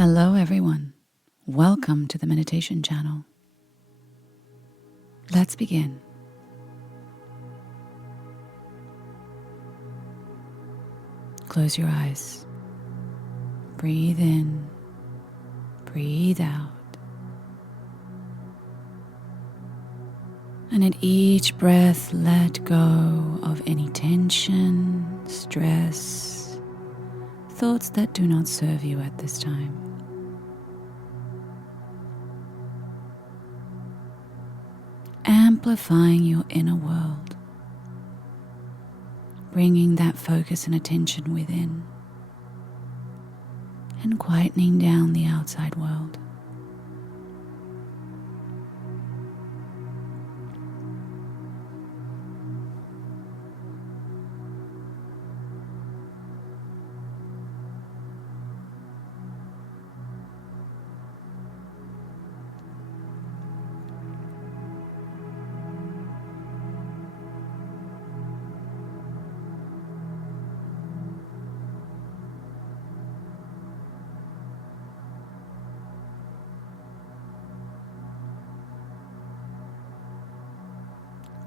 Hello everyone, welcome to the meditation channel. Let's begin. Close your eyes. Breathe in, breathe out. And at each breath, let go of any tension, stress, thoughts that do not serve you at this time. Amplifying your inner world, bringing that focus and attention within, and quietening down the outside world.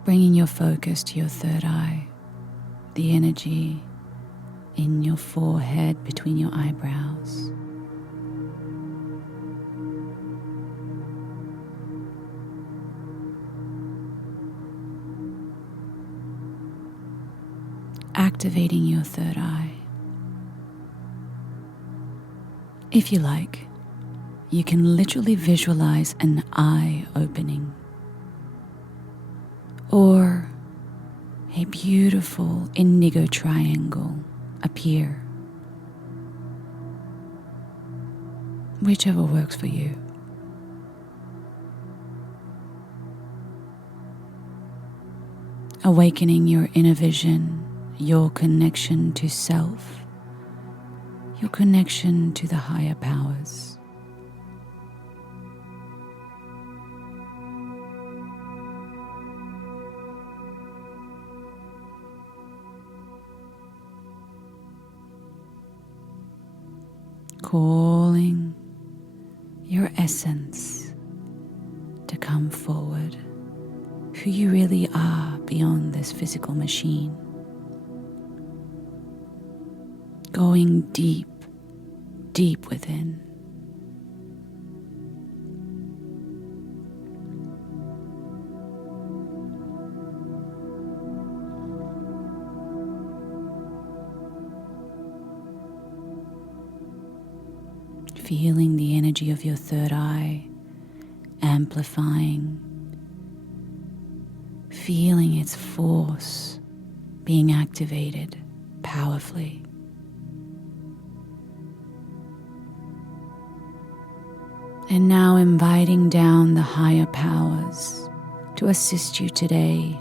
Bringing your focus to your third eye, the energy in your forehead between your eyebrows. Activating your third eye. If you like, you can literally visualize an eye opening, or a beautiful indigo triangle appear. Whichever works for you. Awakening your inner vision, your connection to self, your connection to the higher powers. Calling your essence to come forward, who you really are beyond this physical machine. Going deep, deep within. Feeling the energy of your third eye amplifying, feeling its force being activated powerfully. And now inviting down the higher powers to assist you today.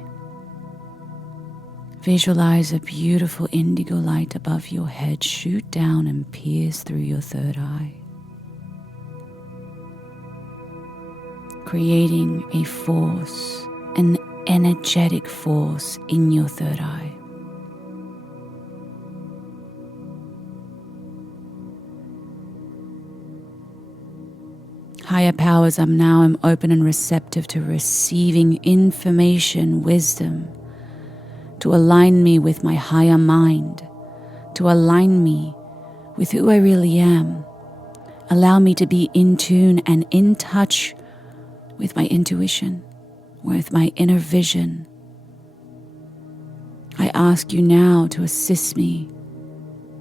Visualize a beautiful indigo light above your head shoot down and pierce through your third eye, creating a force, an energetic force in your third eye. Higher powers, I now am open and receptive to receiving information, wisdom, to align me with my higher mind, to align me with who I really am. Allow me to be in tune and in touch with my intuition, with my inner vision. I ask you now to assist me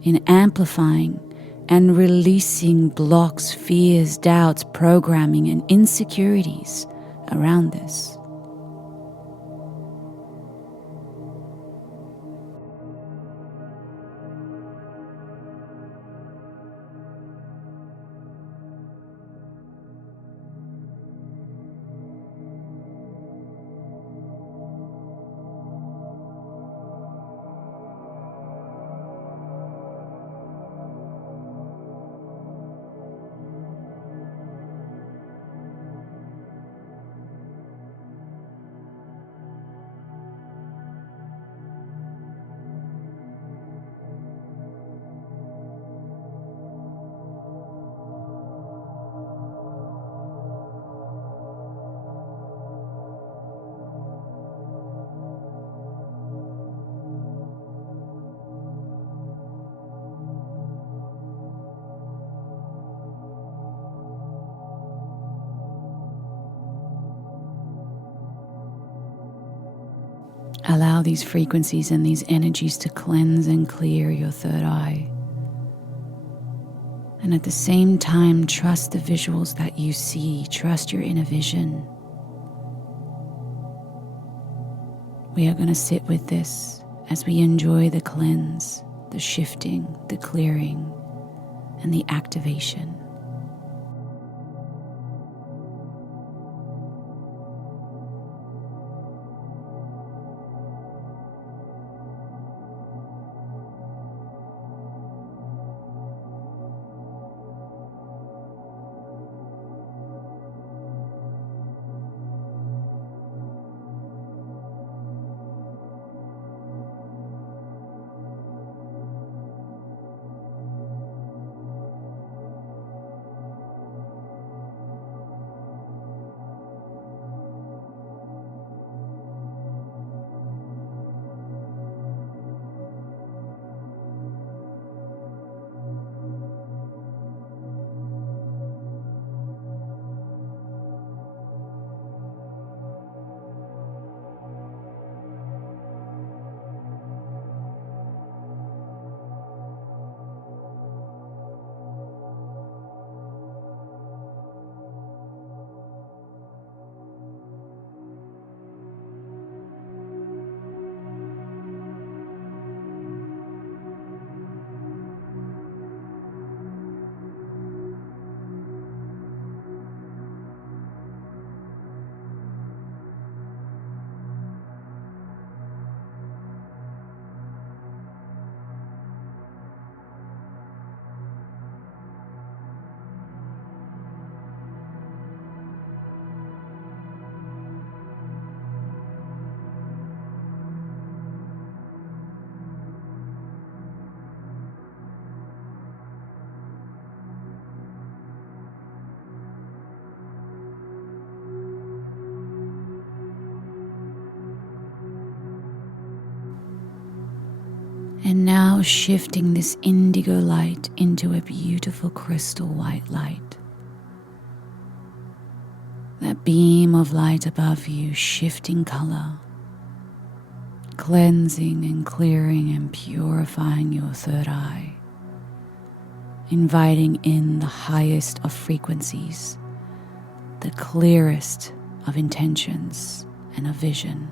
in amplifying and releasing blocks, fears, doubts, programming, and insecurities around this. Allow these frequencies and these energies to cleanse and clear your third eye. And at the same time, trust the visuals that you see. Trust your inner vision. We are going to sit with this as we enjoy the cleanse, the shifting, the clearing, and the activation. And now shifting this indigo light into a beautiful crystal white light. That beam of light above you shifting color, cleansing and clearing and purifying your third eye, inviting in the highest of frequencies, the clearest of intentions and of vision.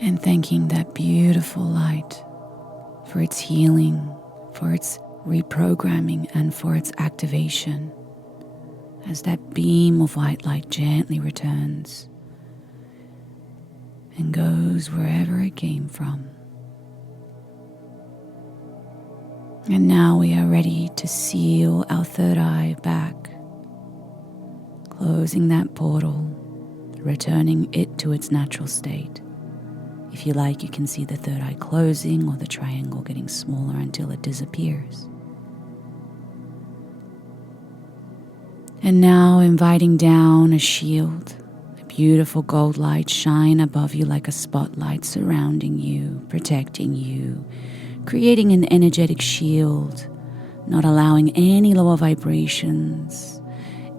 And thanking that beautiful light for its healing, for its reprogramming, and for its activation as that beam of white light gently returns and goes wherever it came from. And now we are ready to seal our third eye back, closing that portal, returning it to its natural state. If you like, you can see the third eye closing or the triangle getting smaller until it disappears. And now inviting down a shield, a beautiful gold light shine above you like a spotlight, surrounding you, protecting you, creating an energetic shield, not allowing any lower vibrations,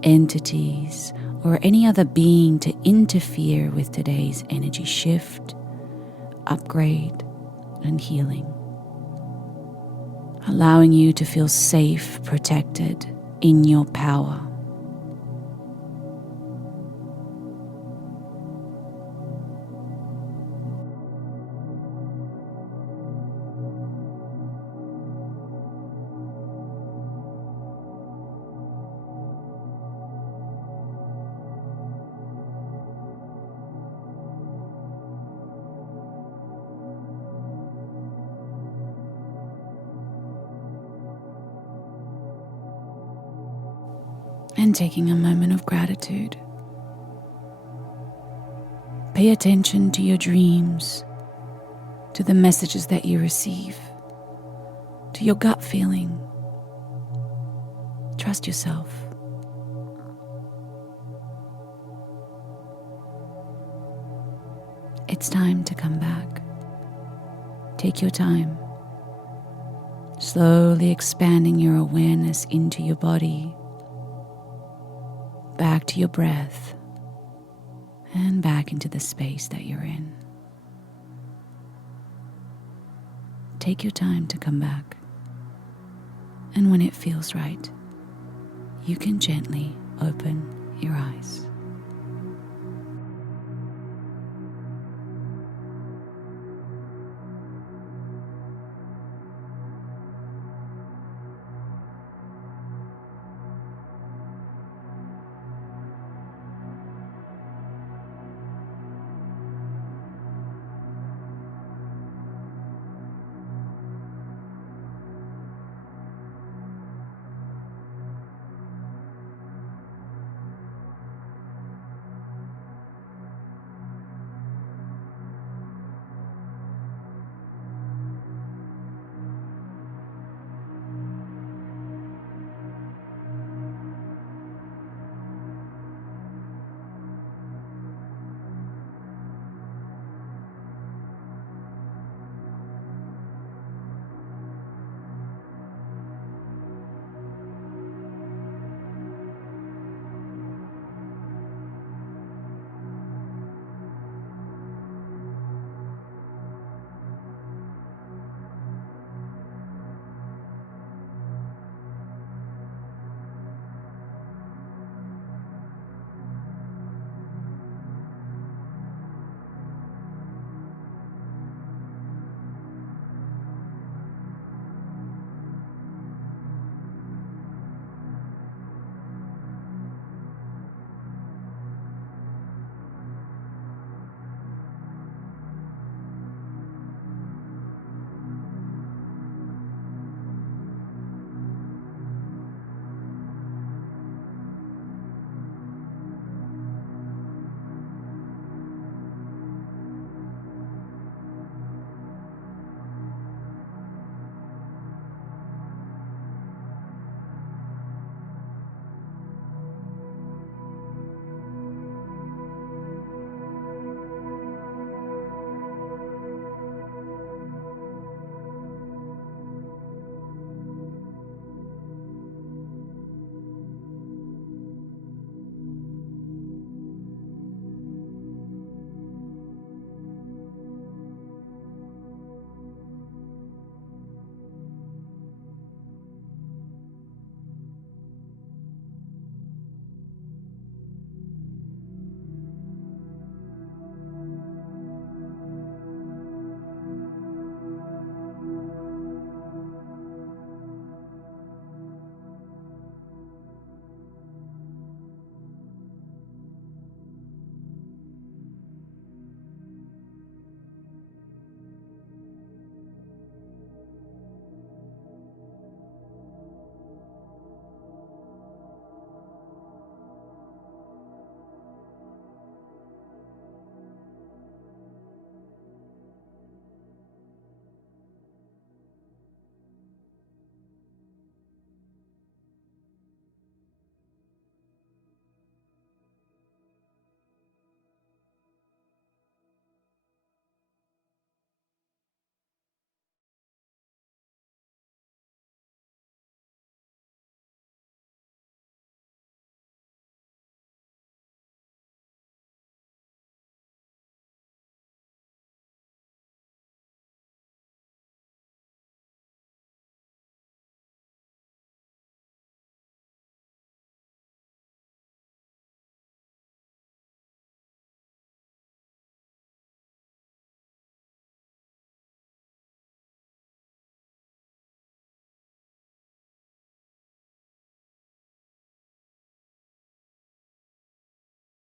entities, or any other being to interfere with today's energy shift, upgrade, and healing. Allowing you to feel safe, protected in your power. And taking a moment of gratitude. Pay attention to your dreams, to the messages that you receive, to your gut feeling. Trust yourself. It's time to come back. Take your time, slowly expanding your awareness into your body, back to your breath, and back into the space that you're in. Take your time to come back, and when it feels right, you can gently open your eyes.